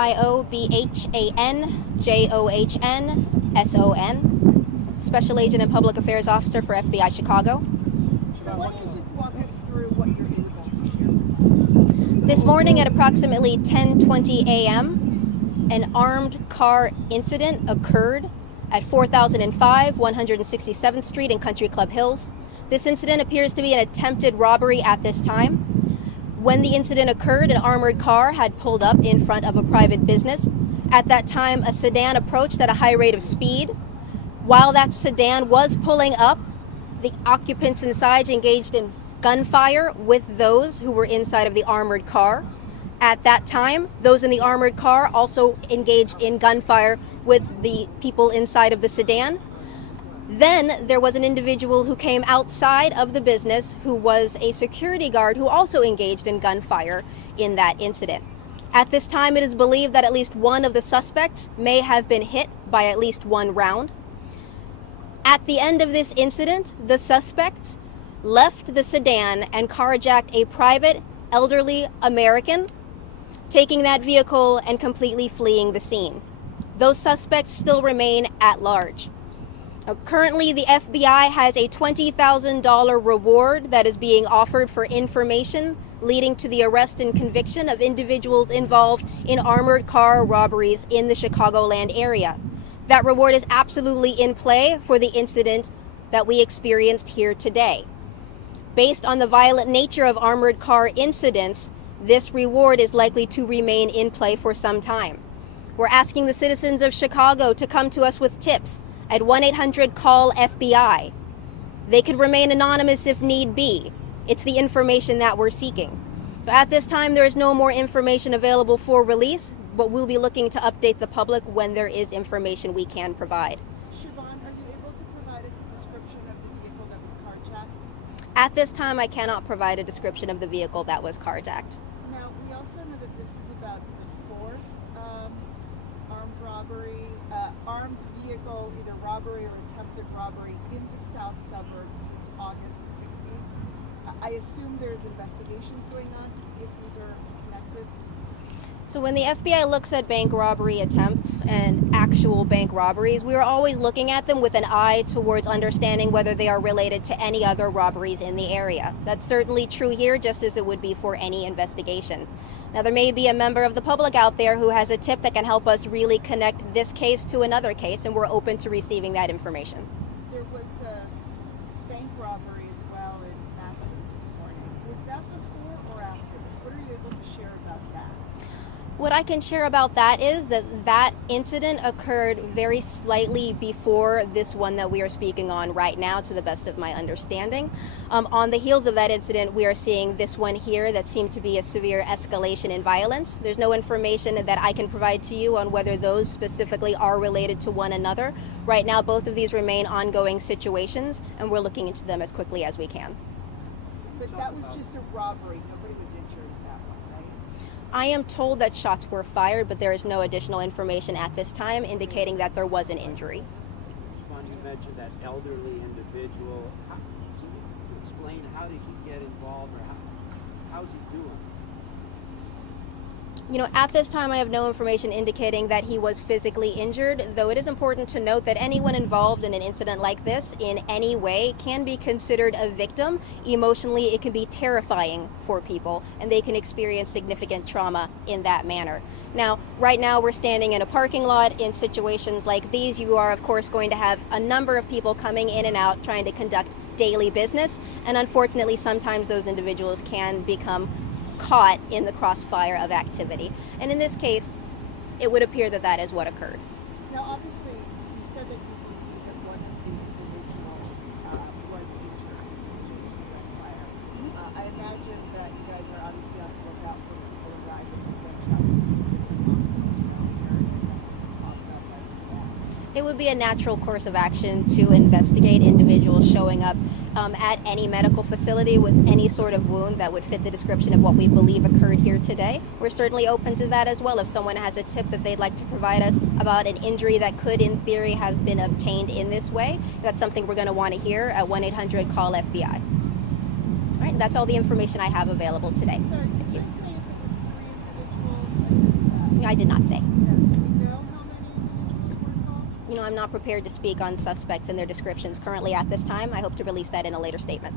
SIOBHANJOHNSON, Special Agent and Public Affairs Officer for FBI Chicago. So why don't you just walk us through what you're able to share? This morning at approximately 10:20 a.m., an armed car incident occurred at 4005 167th Street in Country Club Hills. This incident appears to be an attempted robbery at this time. When the incident occurred, an armored car had pulled up in front of a private business. At that time, a sedan approached at a high rate of speed. While that sedan was pulling up, the occupants inside engaged in gunfire with those who were inside of the armored car. At that time, those in the armored car also engaged in gunfire with the people inside of the sedan. Then there was an individual who came outside of the business who was a security guard who also engaged in gunfire in that incident. At this time, it is believed that at least one of the suspects may have been hit by at least one round. At the end of this incident, the suspects left the sedan and carjacked a private elderly American, taking that vehicle and completely fleeing the scene. Those suspects still remain at large. Now, currently, the FBI has a $20,000 reward that is being offered for information leading to the arrest and conviction of individuals involved in armored car robberies in the Chicagoland area. That reward is absolutely in play for the incident that we experienced here today. Based on the violent nature of armored car incidents, this reward is likely to remain in play for some time. We're asking the citizens of Chicago to come to us with tips at 1-800-CALL-FBI. They could remain anonymous if need be. It's the information that we're seeking. So at this time, there is no more information available for release, but we'll be looking to update the public when there is information we can provide. Siobhan, are you able to provide us a description of the vehicle that was carjacked? At this time, I cannot provide a description of the vehicle that was carjacked. Now, we also know that this is about the fourth armed vehicle, either robbery or attempted robbery in the south suburbs since August the 16th. I assume there's investigations going on to see if these are connected. So when the FBI looks at bank robbery attempts and actual bank robberies, we are always looking at them with an eye towards understanding whether they are related to any other robberies in the area. That's certainly true here, just as it would be for any investigation. Now, there may be a member of the public out there who has a tip that can help us really connect this case to another case, and we're open to receiving that information. There was a bank robbery as well in Matson this morning. Was that before or after this? What are you able to share about that? What I can share about that is that incident occurred very slightly before this one that we are speaking on right now, to the best of my understanding. On the heels of that incident, we are seeing this one here that seemed to be a severe escalation in violence. There's no information that I can provide to you on whether those specifically are related to one another. Right now, both of these remain ongoing situations, and we're looking into them as quickly as we can. But that was just a robbery. Nobody was injured in that one, right? I am told that shots were fired, but there is no additional information at this time indicating that there was an injury. You mentioned that elderly individual. Can you explain how did he get involved, or how's he doing? You know, at this time, I have no information indicating that he was physically injured, though it is important to note that anyone involved in an incident like this in any way can be considered a victim. Emotionally, it can be terrifying for people, and they can experience significant trauma in that manner. Now, right now, we're standing in a parking lot. In situations like these, you are, of course, going to have a number of people coming in and out trying to conduct daily business, and unfortunately, sometimes those individuals can become caught in the crossfire of activity. And in this case, it would appear that that is what occurred. Now, obviously, you said that you believe that one of the individuals was injured in this chain of gunfire. I imagine that you guys are obviously on the lookout for people arriving at gunshot wounds around here. It would be a natural course of action to investigate individuals showing up at any medical facility with any sort of wound that would fit the description of what we believe occurred here today. We're certainly open to that as well. If someone has a tip that they'd like to provide us about an injury that could, in theory, have been obtained in this way, that's something we're going to want to hear at 1-800-CALL-FBI. All right, that's all the information I have available today. Sorry, Thank you. Did you say if it was 3 individuals? I missed that. I did not say. Do we know how many individuals were involved? I'm not prepared to speak on suspects and their descriptions currently at this time. I hope to release that in a later statement.